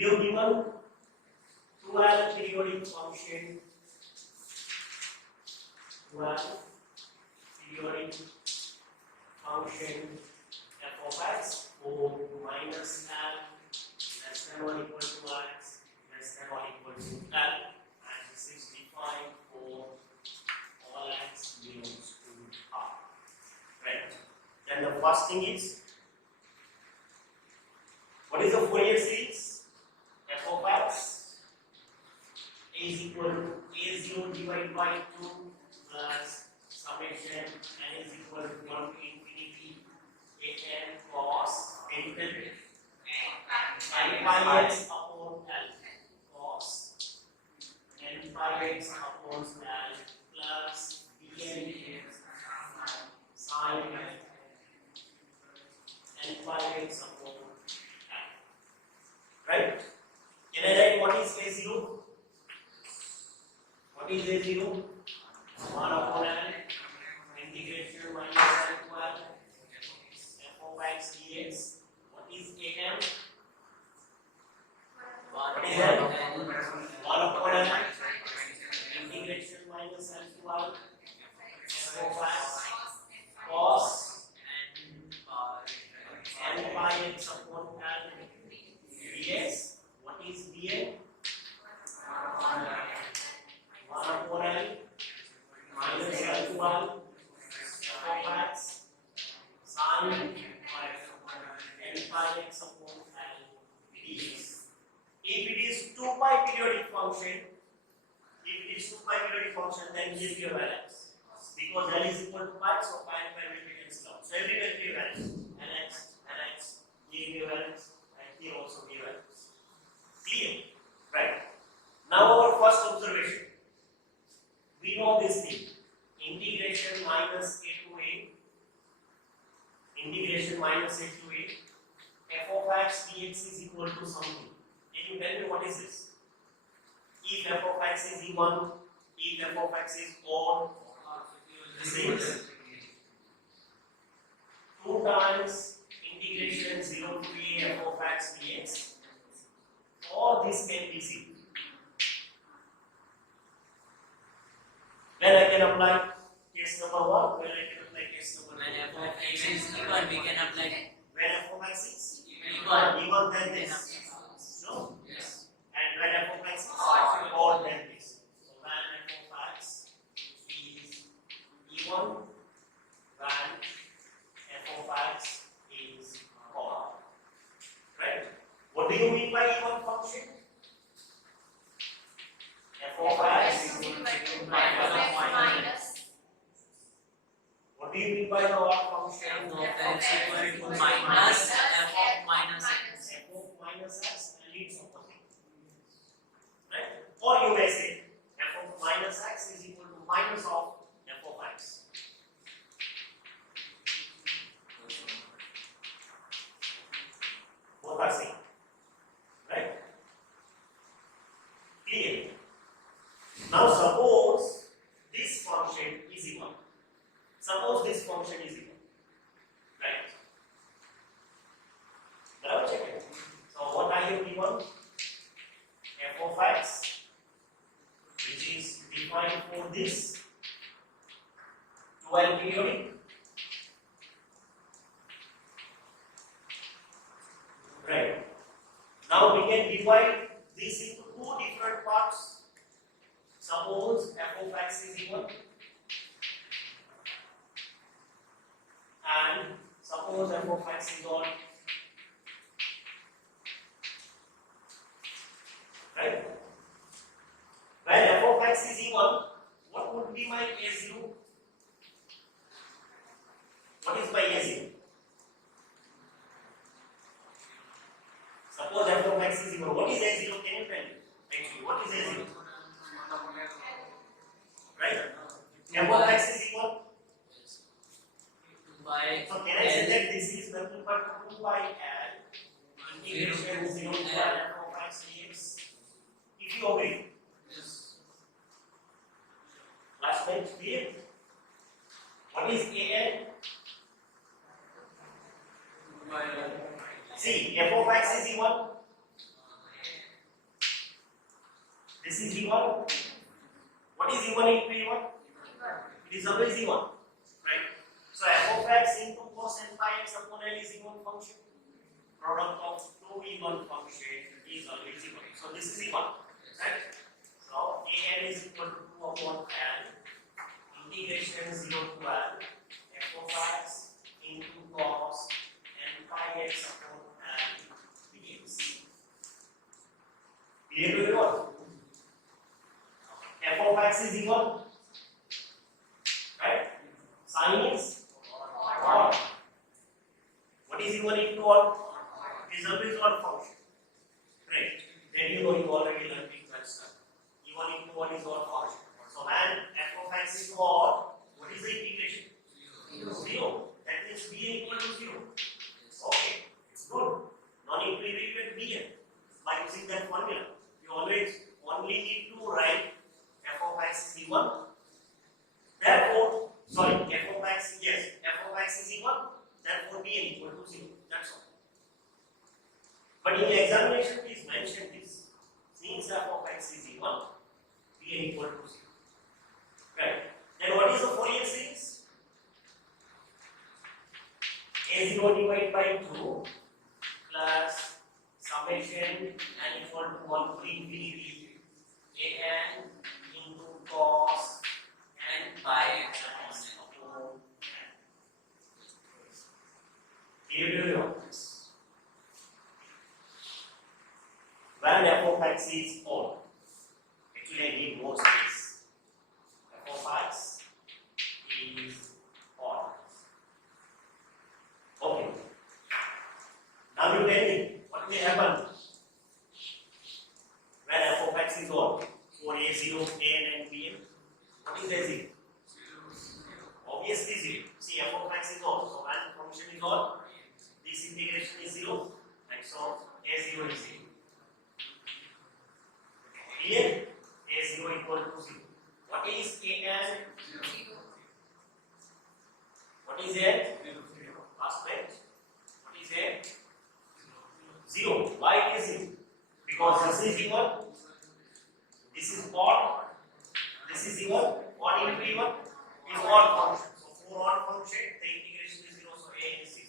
We have given 12 periodic function, 12 periodic function f of x for minus L less than or equal to x less than or equal to L, and this is defined for all x belongs to R. Right. Then the first thing is, what is the Fourier series? F of x is equal to a0 divided by 2 plus summation n is equal to 1 to infinity an cos n pi x upon L cos n pi x upon L plus bn sin n pi x upon L. Right? Can I write what is a0? What is a0? 1 upon L integration minus L to L f of x dx. What is an? What is n? 1 upon L integration minus L to L f of x cos n pi x upon L dx. What is dn? 1 upon L minus L to L f of x sin n pi x upon L dx. If it is 2 pi periodic function, then give your balance. Because L is equal to pi, so pi and pi will be cancelled out. So everywhere give balance. Nx, give your balance, and here also give balance. Clear? Right. Now our first observation. We know this thing. Integration minus a to a. F of x dx is equal to something. Can you tell me what is this? If f of x is even, if f of x is odd, this is 2 times integration 0 to a f of x dx, or this can be zero. Then I can apply case number 1, when I can apply case number 2. When f of x is even, we can apply. When f of x is even, then this. No? Yes. And when f of x is odd, then this. So when f of x is even, when f of x is odd. Right? What do you mean by even function? F of x is equal to minus. What do you mean by the odd function? F of x equal to minus f of minus x. F of minus x and leaves opposite. Right? Or you may say f of minus x is equal to minus of f of x. Both are same. Right? Clear? Now suppose this function is even. Suppose this function is even. Right? Now check it. So what I have given? F of x, which is defined for this 12 periodic. Right. Now we can divide this into 2 different parts. Suppose f of x is even, and suppose f of x is odd. Right? When f of x is even, what would be my a0? What is my a0? Suppose f of x is even. What is a0? Can you tell me? Actually, what is a0? Right? F of x is equal. So can I say that this is nothing but 2 by L integration 0 to L f of x dx? If you agree. Yes. Last time clear? What is an? See, f of x is even. This is E1. What is E1 into E1? It is always E1. Right. So f of x into cos n pi x upon L is E1 function. Product of two E1 function is always E1. So this is E1. Right. So an is equal to 2 upon L integration 0 to L f of x into cos n pi x upon L dx. Clear to everyone? F of x is E1. Right? Sine is odd. What is E1 into odd? It is always odd function. Right? Then you know you already learned in class. E1 into odd is odd function. So when f of x is odd, what is the integration? 0. That means b equal to 0. Okay, it's good. No need to evaluate bn by using that formula. You always only need to write f of x is E1. Therefore, sorry, f of x, yes, f of x is E1. Therefore, bn equal to 0. That's all. But in the examination, please mention this. Since f of x is E1, bn equal to 0. Right. Then what is the Fourier series? A0 divided by 2 plus summation n equal to 1 to infinity an into cos n pi x upon n. Clear to you? When f of x is odd, actually I need more space. F of x is odd. Okay. Now you tell me what will happen when f of x is odd for a0, an and bn. What is a0? Obviously 0. See, f of x is odd. So when the function is odd, this integration is 0. And so a0 is 0. Clear? A0 equal to 0. What is an? What is n? Last page. What is n? 0. Why it is 0? Because this is E1. This is odd. This is E1. Odd into E1 is odd function. So for odd function, the integration is 0. So a is 0.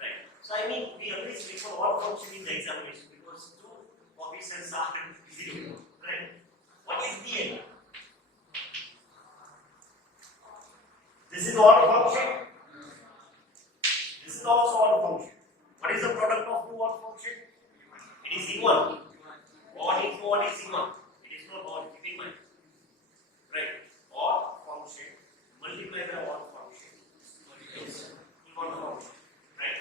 Right. So I mean, we always look for odd function in the examination because two coefficients are 0. Right. What is bn? This is odd function. This is also odd function. What is the product of two odd function? It is E1. Odd into odd is E1. It is not odd, keep in mind. Right. Odd function multiplied by odd function is E1 function. Right.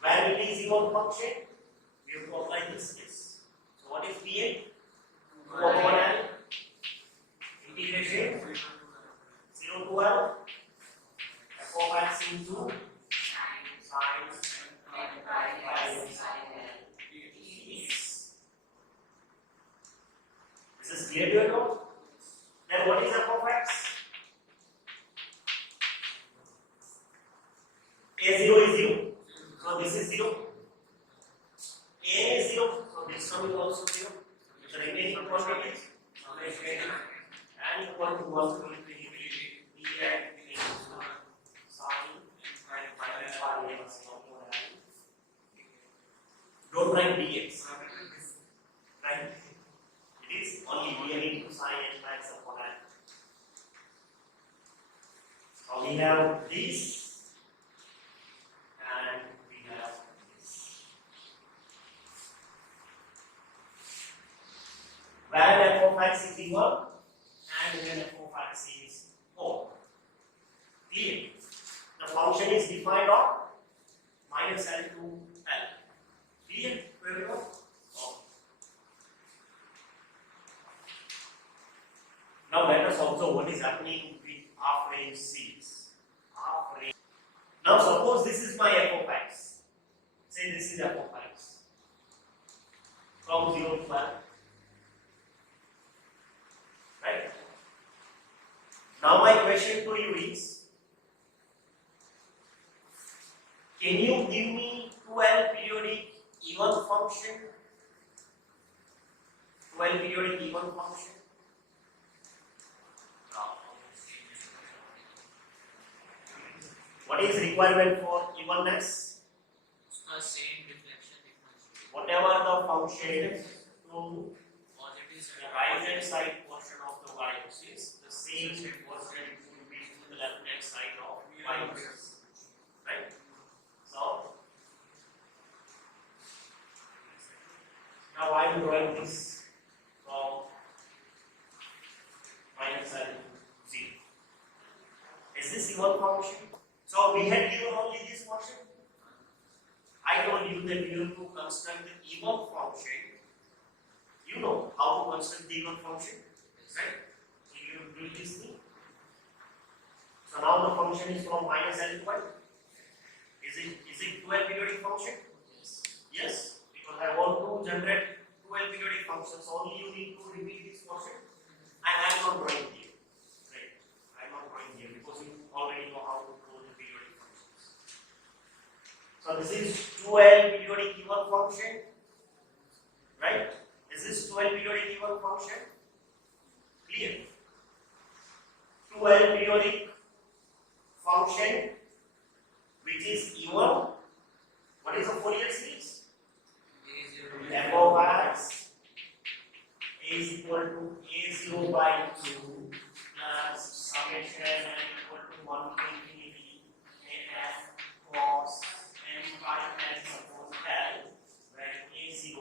When it is E1 function, we have to apply this case. So what is bn? 2 upon L integration 0 to L f of x into sine dx. This is clear to you now? Then what is f of x? A0 is 0. So this is 0. A is 0. So this one is also 0. The remaining quantities summation and equal to 1 to infinity dx into sine pi x upon L. Don't write dx. Right? It is only dn into sine pi x upon L. So we have this and we have this. When f of x is E1 and when f of x is odd. Clear? The function is defined on minus L to L. Clear? Very well. Now let us observe what is happening with half range series. Half range. Now suppose this is my f of x. Say this is f of x. From 0 to 1. Right? Now my question to you is, can you give me 2L periodic even function 12 periodic even function. What is requirement for evenness? Same deflection difference. Whatever the function to Positive the right hand side portion of the y-axis, the same portion will be to the left hand side of y-axis. Right? So now I am drawing this from minus side to 0. Is this even function? So we had given only this function. I told you that you have to construct the even function. You know how to construct the even function, right? So you have to do this thing. So now the function is from minus L to 1. Is it 12 periodic function? Yes. Because I want to generate 12 periodic functions. Only you need to repeat this portion. And I am not drawing here. Right? I am not drawing here because you already know how to draw the periodic functions. So this is 12 periodic even function. Right? Is this 12 periodic even function? Clear? 12 periodic function which is even. What is the Fourier series? F of x is equal to a0 by 2 plus summation n equal to 1 to infinity af cos n by x upon L, where a0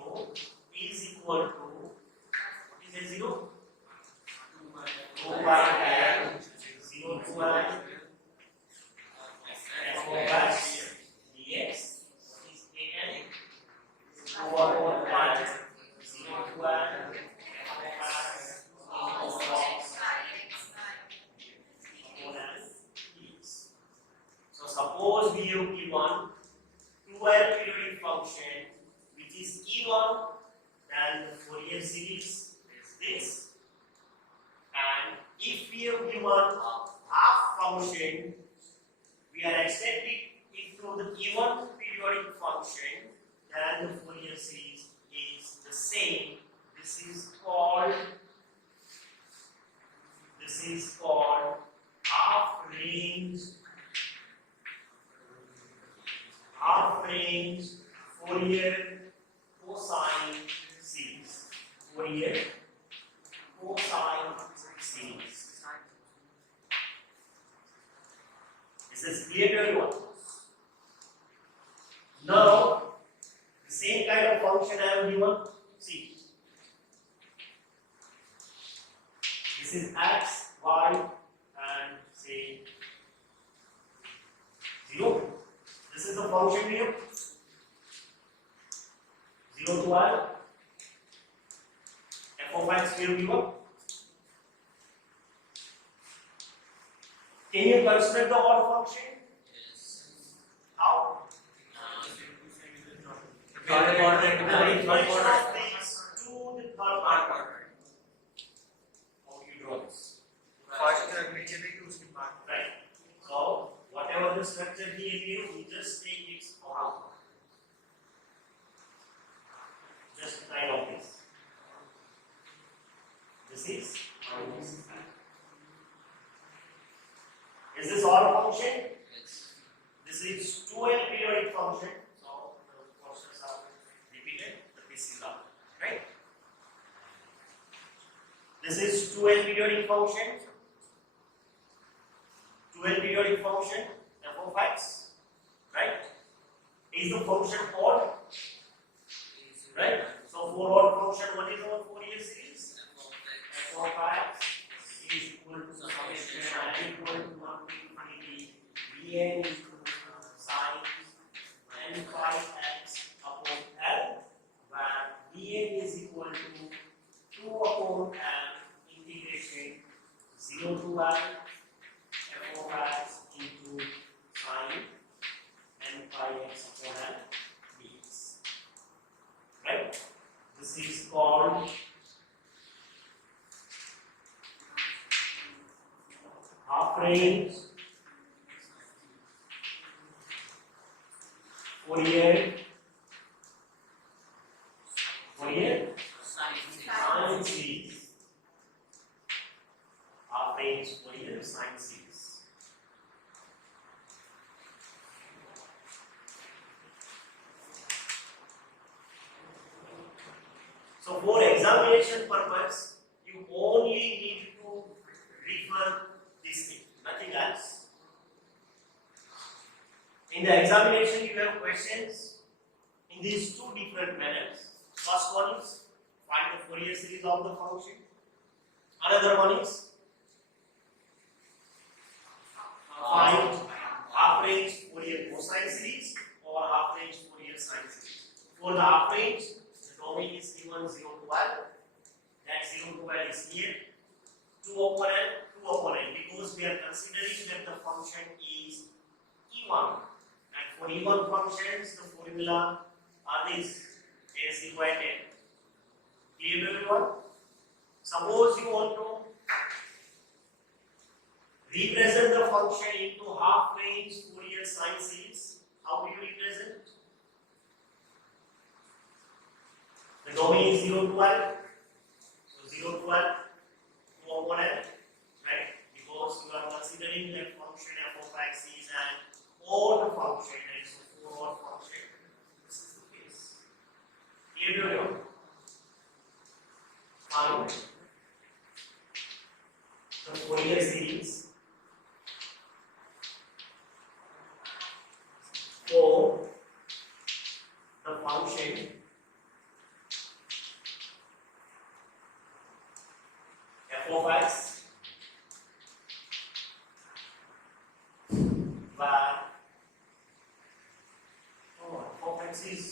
is equal to, what is a0? 2 by L, 0 to L, f of x dx, what is an? 2 upon L, 0 to L, so suppose we have given 12 periodic function which is even, then the Fourier series is this. And if we have given a half function, we are extending it to the even periodic function, then the Fourier series is the same. This is called half range Fourier cosine series. Fourier cosine series. Is this clear to everyone? Now, the same kind of function I have given. See, this is x, y, and say 0. This is the function we have. 0 to L. F of x we have given. Can you construct the odd function? How? Third order to the Which of these to the third order? How do you draw this? Right. So, whatever the structure he gave you, we just take its out. Just kind of this. This is minus. Is this odd function? This is 2L periodic function. So, the process are repeated. This is out. Right? This is 2L periodic function. 2L periodic function, f of x, right? Is the function odd? Right? So for odd function, what is our Fourier series? F of x is equal to summation n equal to 1 to infinity Vn into sine n phi x upon L, where Vn is equal to 2 upon L integration 0 to L f of x into sine n phi x upon L dx. Right? This is called half range Fourier Sine the sine series. So for examination purpose, you only need to refer this thing, nothing else. In the examination, you have questions in these two different manners. First one is find the Fourier series of the function. Another one is find half range Fourier cosine series or half range Fourier sine series. For the half range, the domain is given 0 to L. That 0 to L is here. 2 upon L, because we are considering that the function is even. And for even functions, the formula are this is equal to n. Clear to everyone? Suppose you want to represent the function into half range Fourier sine series. How do you represent? The domain is 0 to L. So 0 to L, 2 upon L. Right? Because you are considering that function f of x is an odd function and so for odd function. This is the case. Clear to everyone? Find the Fourier series for the function f of x where f of x is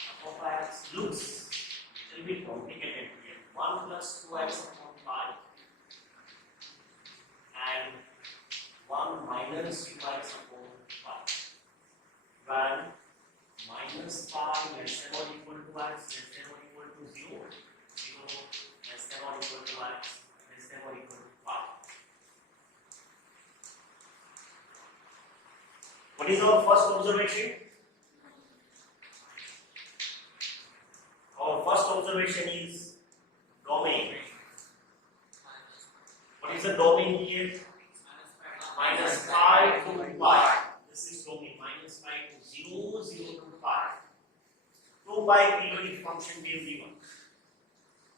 f of x looks a little bit complicated here. 1 plus 2x upon 5 and 1 minus 2x upon 5. When minus 5 less than or equal to x less than or equal to 0, 0 less than or equal to x less than or equal to 5. What is our first observation? Our first observation is domain. What is the domain here? Minus 5 to pi. This is domain minus 5 to 0, 0 to pi. 2 pi periodic function we have given.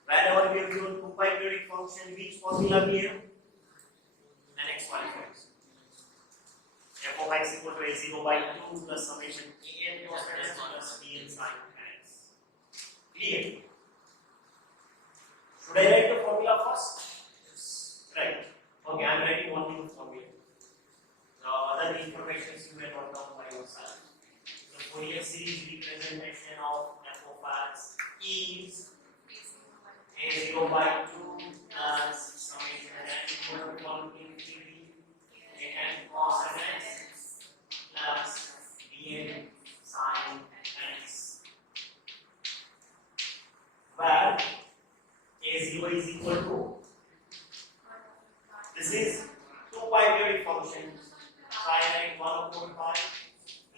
Whenever we have given 2 pi periodic function, which formula we have? An x qualifiers. F of x equal to a0 by 2 plus summation an cos x plus bn sin x. Clear? Should I write the formula first? Yes. Right. Okay, I am writing only the formula. The other information you may note down by yourself. The Fourier series representation of f of x is a0 by 2 plus summation n equal to 1 infinity an cos x plus bn sin x, where a0 is equal to, this is 2 pi periodic function, sin 1 upon pi,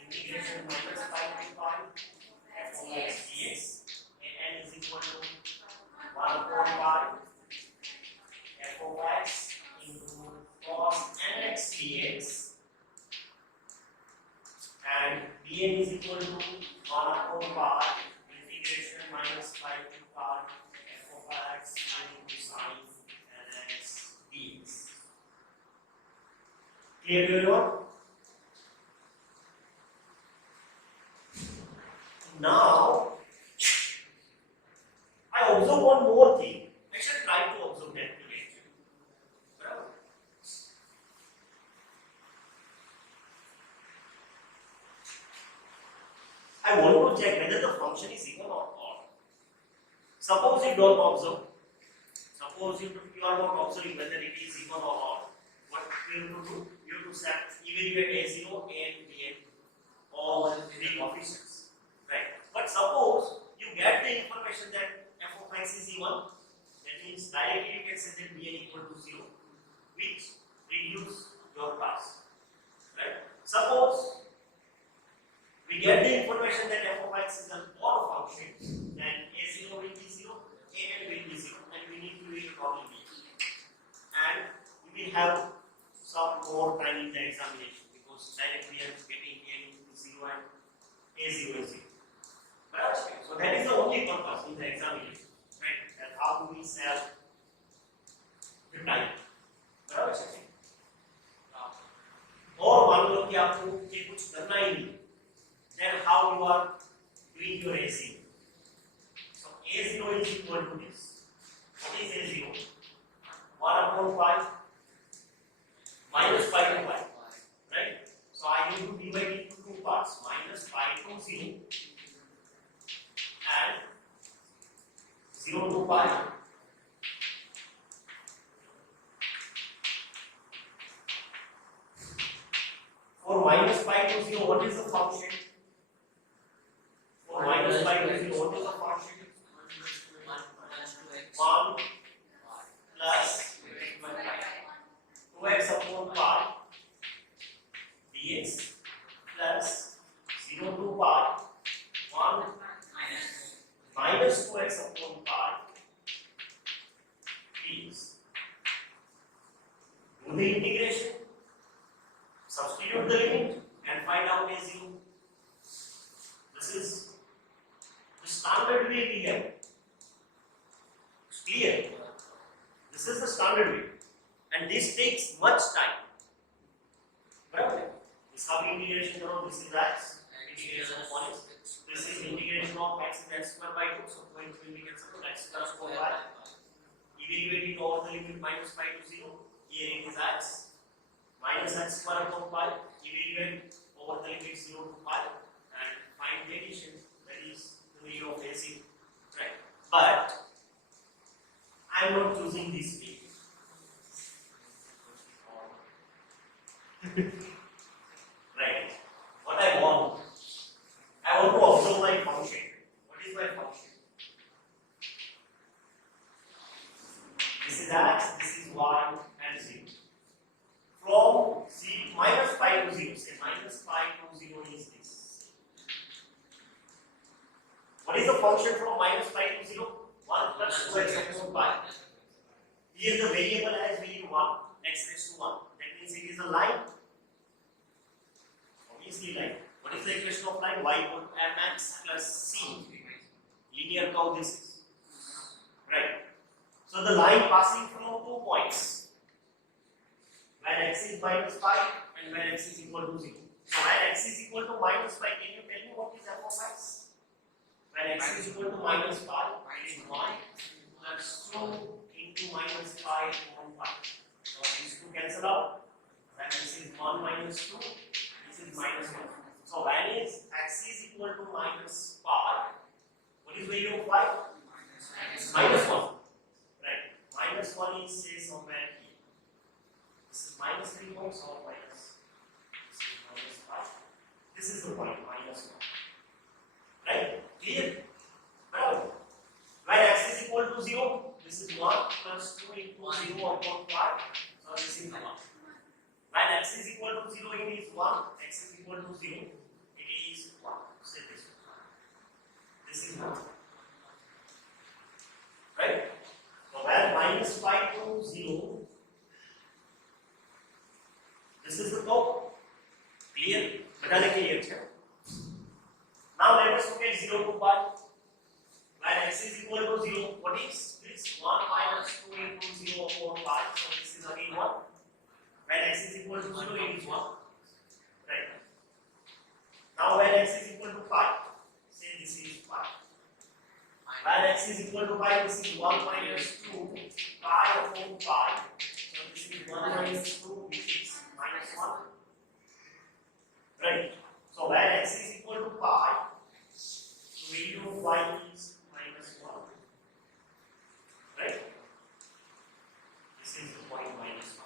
integration minus pi to pi, f of x dx, and n is equal to 1 upon pi, f of x into cos nx dx, and bn is equal to 1 upon pi, integration minus pi to pi, f of x into sin nx dx. Clear to everyone? Now, I observe one more thing. I shall try to observe that today. I want to check whether the function is even or odd. Suppose you don't observe. Suppose you are not observing whether it is even or odd. What you have to do? You have to set evaluate a0 and bn all three coefficients. Right? But suppose you get the information that f of x is even, that means directly you can say that bn equal to 0, which reduce your task. Right? Suppose we get the information that f of x is an odd function, then a0 will be 0, an will be 0, and we need to read probably b. have some more time in the examination because then we are getting a to 0 and a 0 is 0. Right? So that is the only purpose in the examination, right? And how do we sell the time? बराबर है? और मान लो कि आपको ये कुछ करना ही नहीं, then how you are doing your AC? So A0 is equal to this. What is A0? 1/5 minus pi to pi, right? So I need to divide it into two parts, minus pi to 0 and 0 to pi. For minus pi to 0, what is the function? For minus pi to 0, what is the function? 1 plus 2x upon pi dx plus 0 to pi 1 minus 2x upon pi dx. Do the integration, substitute the limit and find out A0. This is the standard way we have. It's clear. This is the standard way. And this takes much time. Right? This how integration of this is x, integration of 1 is. This is integration of x is x square by 2. So going to indicate something x square square by. Evaluating over the limit minus pi to 0. Here it is x minus x square upon pi. Evaluate over the limit 0 to pi and find the addition. That is the way of AC. Right? But I am not choosing this way. Right. What I want to observe my function. What is my function? This is x, this is y, and 0. From minus pi to 0, say minus pi to 0 is this. What is the function from minus pi to 0? 1 plus 2x upon pi. Here the variable has value 1, x raised to 1. That means it is a line. Obviously line. What is the equation of line? Y equal to mx plus c. Linear curve this is. Right. So the line passing through 2 points. When x is minus pi and when x is equal to 0. So when x is equal to minus pi, can you tell me what is f of x? When x is equal to minus pi, it is 1 plus 2 into minus pi upon pi. So these two cancel out. Then this is 1 minus 2, this is minus 1. So when is x is equal to minus pi, what is value of pi? Minus 1. Right. Minus 1 is say somewhere here. This is minus 3 points or minus. This is minus 5. This is the point, minus 1. Right? Clear? Bravo. When x is equal to 0, this is 1 plus 2 into 0 upon 5. So this is 1. When x is equal to 0, it is 1. X is equal to 0, it is 1. Say this one. This is 1. Right? So when minus pi to 0, this is the top. Clear? बताने के लिए अच्छा. Now let us look at 0 to pi. When x is equal to 0, what is this? 1 minus 2 into 0 upon pi. So this is again 1. When x is equal to 0, it is 1. Right. Now when x is equal to pi, say this is pi. When x is equal to pi, this is 1 minus 2 pi upon pi. So this is 1 minus 2, which is minus 1. Right. So when x is equal to pi, the value of y is minus 1. Right. This is the point minus 1.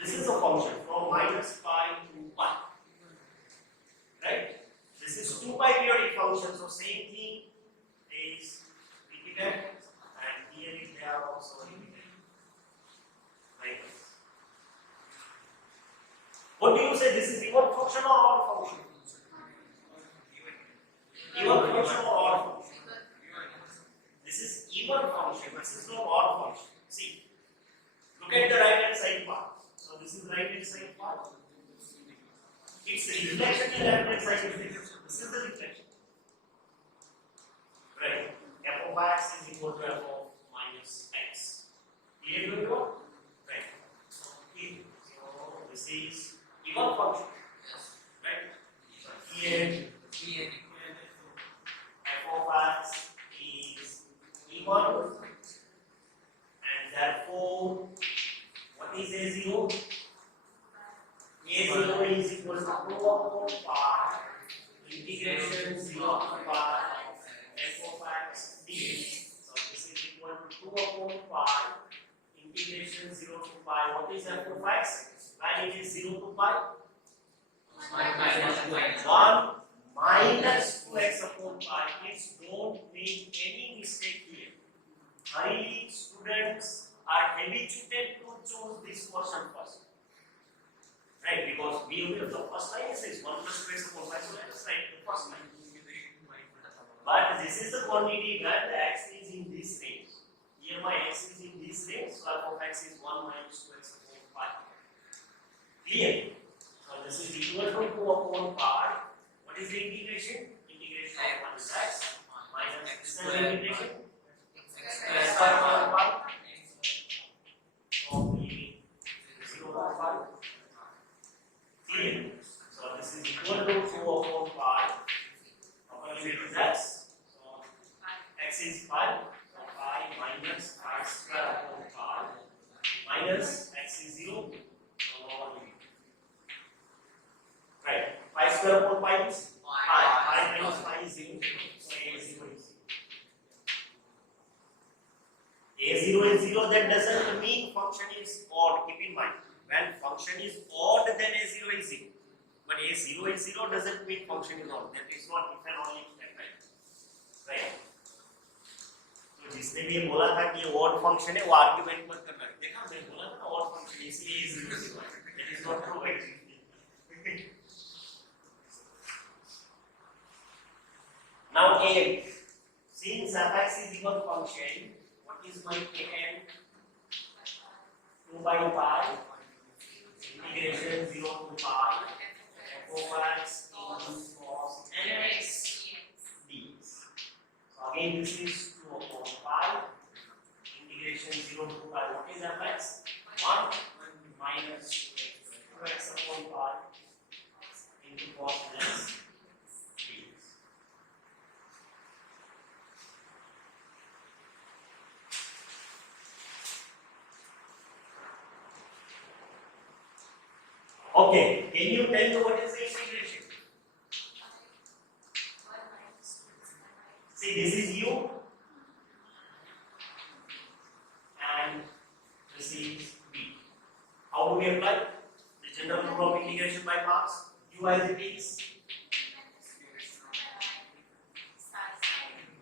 This is a function from minus pi to pi. Right? This is 2 pi periodic function, so same thing is repeated, and here they are also repeated. Right? What do you say? This is even function or odd function? Even function or odd function? This is even function. This is not Look at the right hand side part. So this is right hand side part. Its reflection in left hand side is this. This is the reflection. Right. F of x is equal to f of minus x. Clear to everyone? Right. Okay. So this is even function. Right. So here f of x is even, and therefore what is a0? A0 is equal to 2 upon pi integration 0 to pi f of x dx. So this is equal to 2 upon pi integration 0 to pi. What is f of x? When it is 0 to pi? 1 minus 2x upon pi. Please don't make any mistake here. Highly students are habituated to choose this portion first. Right, because we will the first line is 1 plus 2x upon pi, so let us write the first line. But this is the quantity when the x is in this range. Here my x is in this range, so f of x is 1 minus 2x upon pi. Clear? So this is equal to 2 upon pi. What is the integration? Integration of 1 is x minus this integration x upon pi. So we 0 upon pi. Clear? So this is equal to 2 upon pi. Upper limit is x. So x is pi. So pi minus pi square upon pi minus x is 0. So lower limit. Right. Pi square upon pi is pi. Pi minus pi is 0. So a is 0 is 0. A0 is 0. That doesn't mean function is odd. Keep in mind. When function is odd, then A0 is 0. But A0 is 0 doesn't mean function is odd. That is not if and only statement. Right? तो जिसने भी ये बोला था कि ये odd function है, वो argument मत करना. देखा मैंने बोला था ना odd function इसलिए A0 is 0. That is not true. Now a, since fx is even function, what is my kn? 2 by pi. Integration 0 to pi f of x is cos nx dx. So again this is 2 upon pi integration 0 to pi. What is fx? 1 minus 2x upon pi into cos nx dx. Okay, can you tell me what is the integration? See, this is u and this is v. How do we apply? The general rule of integration by parts. U as it is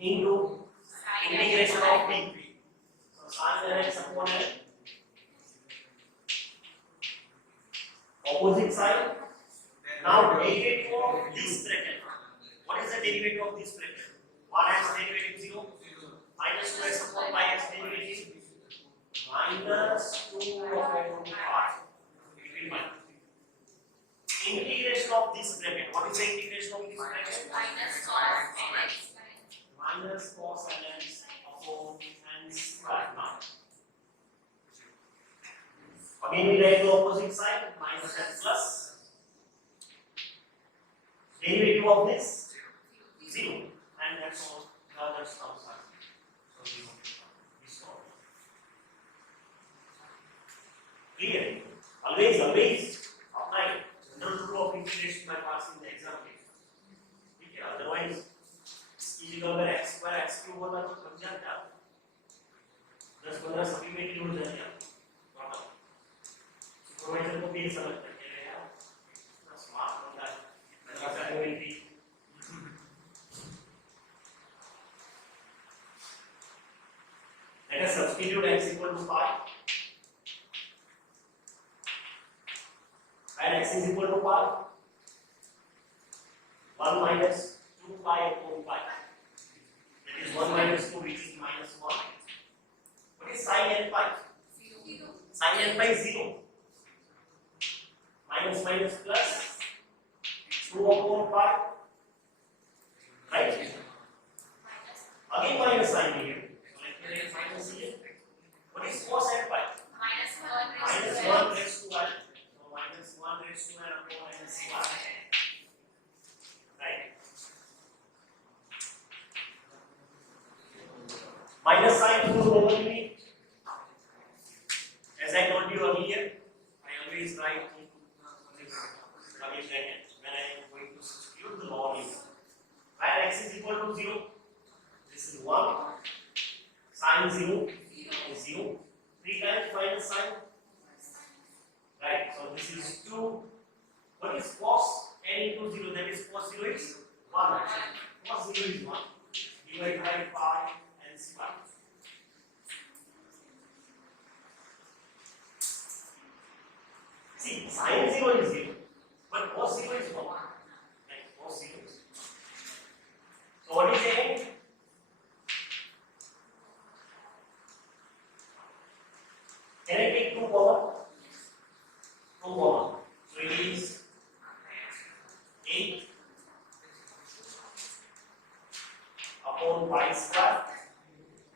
into integration of v. So sin x upon l. Opposite side. Now derivative of this bracket. What is the derivative of this bracket? 1x derivative 0. Minus 2x upon pi x derivative. Minus 2 upon pi. Keep in mind. Integration of this bracket. What is the integration of this bracket? Minus cos nx upon n square. Now. Again we write the opposite side, minus and plus. Derivative of this, 0. And that's all the other terms are. So we want this one. Clear? Always apply general rule of integration by parts in the exam paper. Okay, otherwise, इसकी जगह अगर x पर x cube होता तो बन जाता 10-15 supplementary हो जाती है. Supervisor को भी समझ करके ले यार, स्मार्ट बंदा है, मेरा supplementary. Let us substitute x equal to pi. When x is equal to pi, 1 minus 2 pi upon pi. That is 1 minus 2, which is minus 1. What is sin n pi? Sin n by 0. Minus minus plus 2 upon pi. Right? Again minus sign here. So let me write minus here. What is cos n pi? Minus 1 raised to 1. So minus 1 raised to 1 upon minus 1. Right? Minus sign will only, as I told you earlier, I always write this again when I am going to substitute the log in. Where x is equal to 0, this is 1, sin 0 is 0, 3 times minus sign. Right, so this is 2. What is cos n into 0? That is cos 0 is 1. Cos 0 is 1. Divided by pi and square. See, sin 0 is 0, but cos 0 is 1. Right, cos 0 is 1. So what is n? Can I take 2 common? 2 common. So it is 8 upon pi square.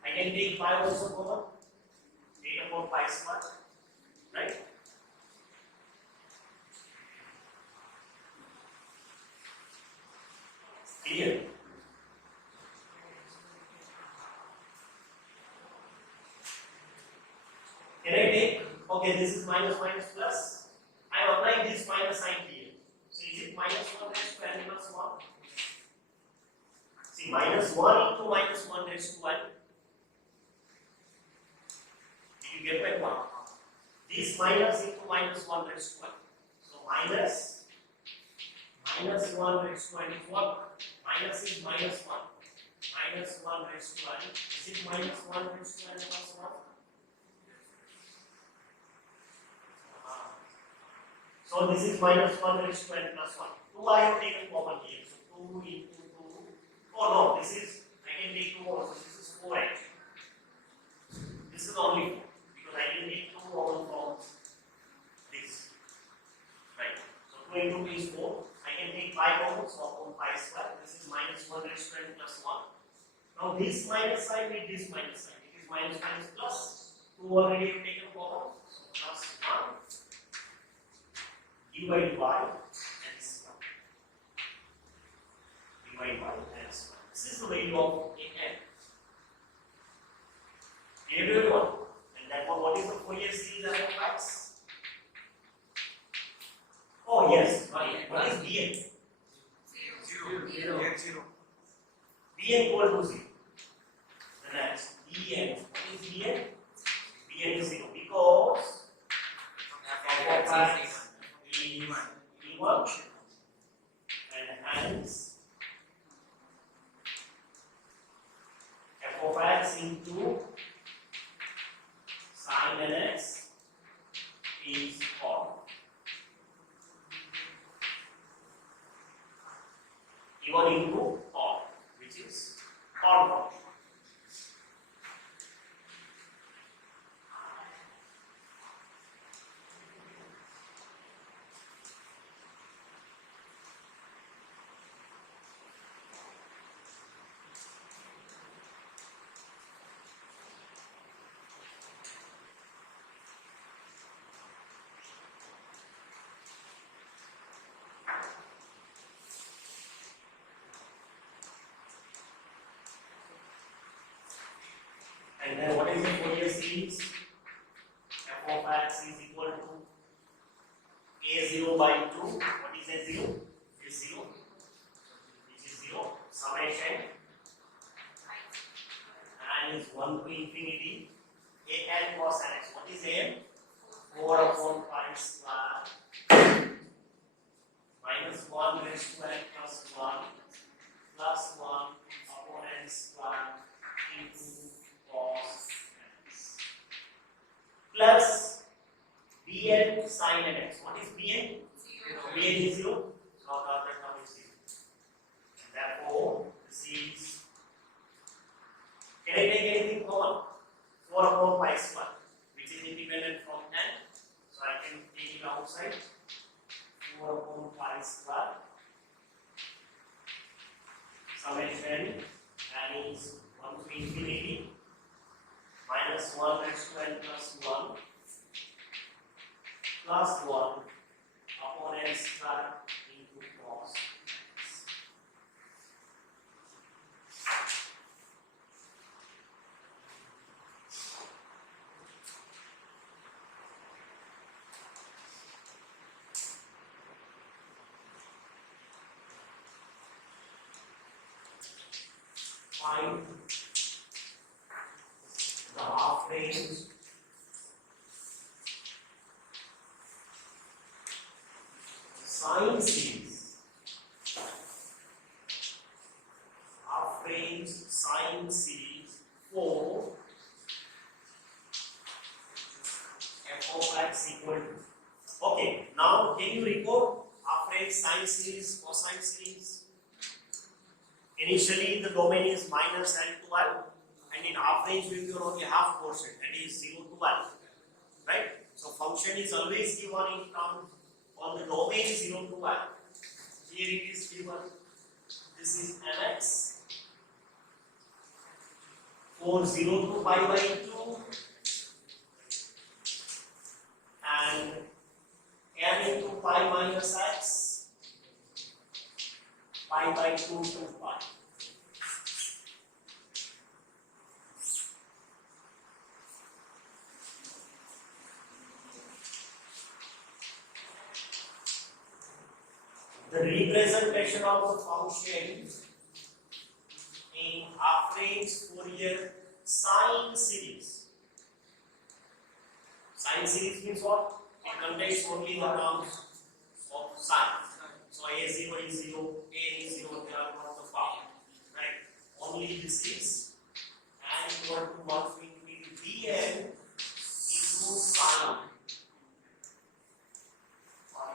I can take pi also common. 8 upon pi square. Right? Clear? Can I take? Okay, this is minus minus plus. I am applying this minus sign here. So is it minus 1 raised to n plus 1? See, minus 1 into minus 1 raised to 1. Did you get my point? This minus into minus 1 raised to 1. So minus 1 raised to 1 is what? Minus is minus 1. Minus 1 raised to 1. Is it minus 1 raised to n plus 1? So this is minus 1 raised to n plus 1. 2 I have taken common here. So 2 into 2. Oh no, this is, I can take 2 also. This is 4x. This is only 4. Because I can take 2 common from this. Right. So 2 into 2 is 4. I can take pi common, so upon pi square. This is minus 1 raised to n plus 1. Now this minus sign with this minus sign. It is minus minus plus. 2 already have taken common. So plus 1. Divided by n square. Divided by n square. This is the value of n. Clear to everyone? And therefore, what is the Fourier series of x? Oh yes, right. What is Bn? 0. Bn equal to 0. The next Bn. What is Bn? Bn is 0 because f of x is equal and hence f of x into sin nx is odd. Equal into odd, which is odd function. And then what is the Fourier series? F of x is equal to a0 by 2. What is a0? Is 0. Which is 0. Summation. And is 1 to infinity. A n cos nx. What is a n? 4 upon pi square. Minus 1 raised to n plus 1. Plus 1 upon n square into cos nx plus Bn sin nx. What is Bn? Bn is 0. So the other term is 0. And therefore, this is. Can I take anything common? 4 upon pi square, which is independent from n, so I can take it outside. 4 upon pi square summation n is 1 to infinity minus 1 raised to n plus 1 plus 1 upon n square into cos x. Find the half range sine series. Half range sine series for f of x equal to. Okay, now can you recall half range sine series, cosine series? Initially, the domain is minus and 12, and in half range we will only half portion, that is 0 to 1, right? So function is always given in term on the domain 0 to 1. Here it is given. This is mx for 0 to pi by 2 and n into pi minus x pi by 2 to pi. The representation of the function in half range Fourier sine series. Sine series means what? It contains only the terms of sine. So a0 is 0, a is 0, they are not the power. Right? Only this is n equal to 1 between dn into sine.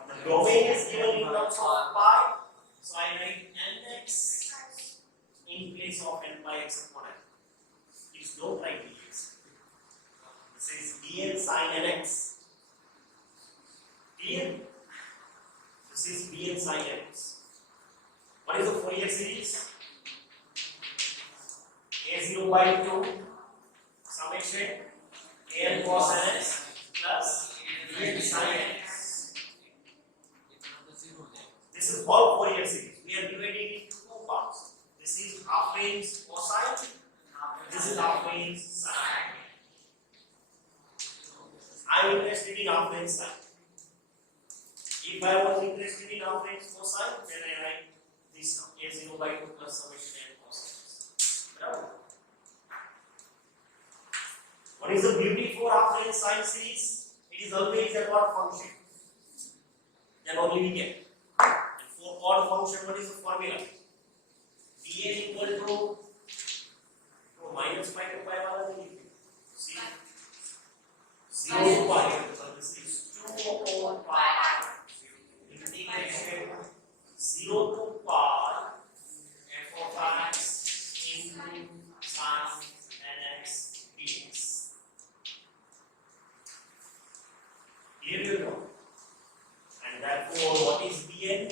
The domain is given in terms of pi, so I write nx in place of n by x upon n. Please don't write dx. This is dn sine nx. dn. This is dn sine nx. What is the Fourier series? a0 by 2 summation an cos nx plus dn sine nx. This is all Fourier series. We are dividing it into two parts. This is half range cosine. This is half range sine. I am interested in half range sine. If I was interested in half range cosine, then I write this a0 by 2 plus summation n cos x. What is the beauty for half range sine series? It is always a odd function. Then only we get. For odd function, what is the formula? dn equal to minus pi to pi wala nahi. See? 0 to pi. So this is 2 upon pi integration 0 to pi f of x into sin nx dx. Here you go. And therefore, what is dn?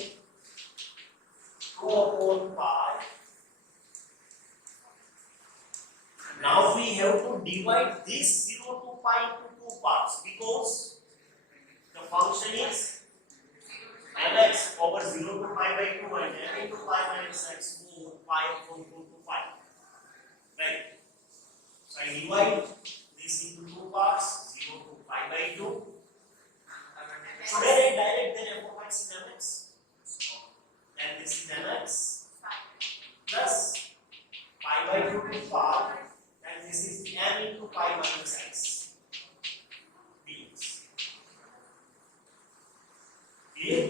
2 upon pi. Now we have to divide this 0 to pi into two parts because the function is mx over 0 to pi by 2 and m into pi minus x over pi from 2 to pi. Right? So I divide this into two parts 0 to pi by 2. So then I direct then f of x is mx. Then this is mx plus pi by 2 to pi, and this is m into pi minus x dx. Clear?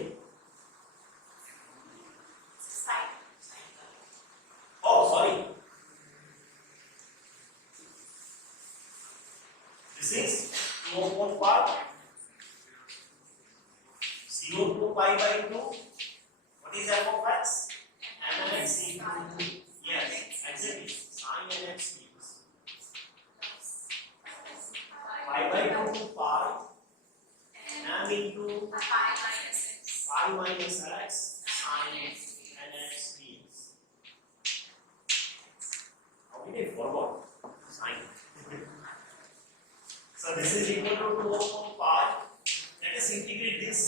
Oh, sorry. This is 2 upon pi 0 to pi by 2 minus x sine nx dx. How did I forgot? Sine. So this is equal to 2 over pi. Let us integrate this.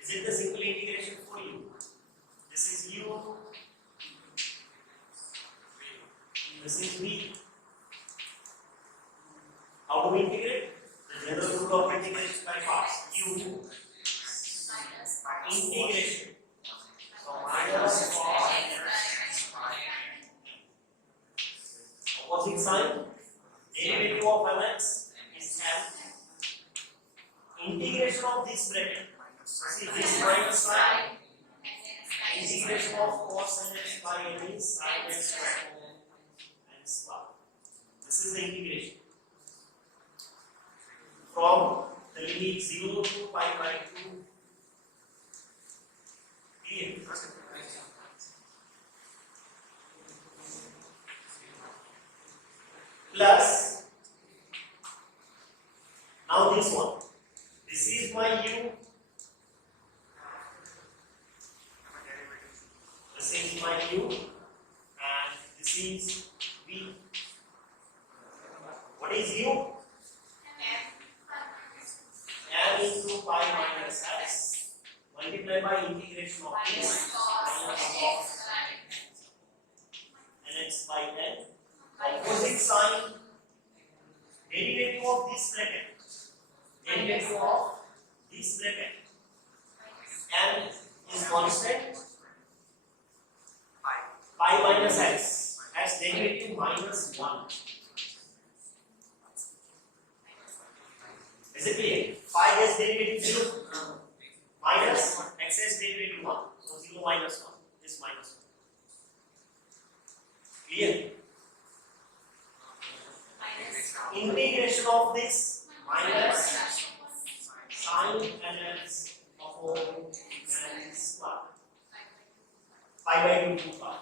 Is it the simple integration for you? This is u. This is v. How do we integrate? The general rule of integration by parts. U integration. So minus cos opposite sign. Derivative of mx is m. Integration of this bracket. See this minus sign. Integration of cos nx by n is sin x square and square. This is the integration. From the limit 0 to pi by 2. Here. Plus, now this one. This is my u. This is my u. And this is v. What is u? M into pi minus x multiplied by integration of this minus of nx by n. Opposite sign. Derivative of this bracket. Derivative of this bracket. M is constant. Pi minus x has derivative minus 1. Is it clear? Pi has derivative 0 minus x has derivative 1. So 0 minus 1 is minus 1. Clear? Integration of this minus sine nx upon n square. Pi by 2 pi.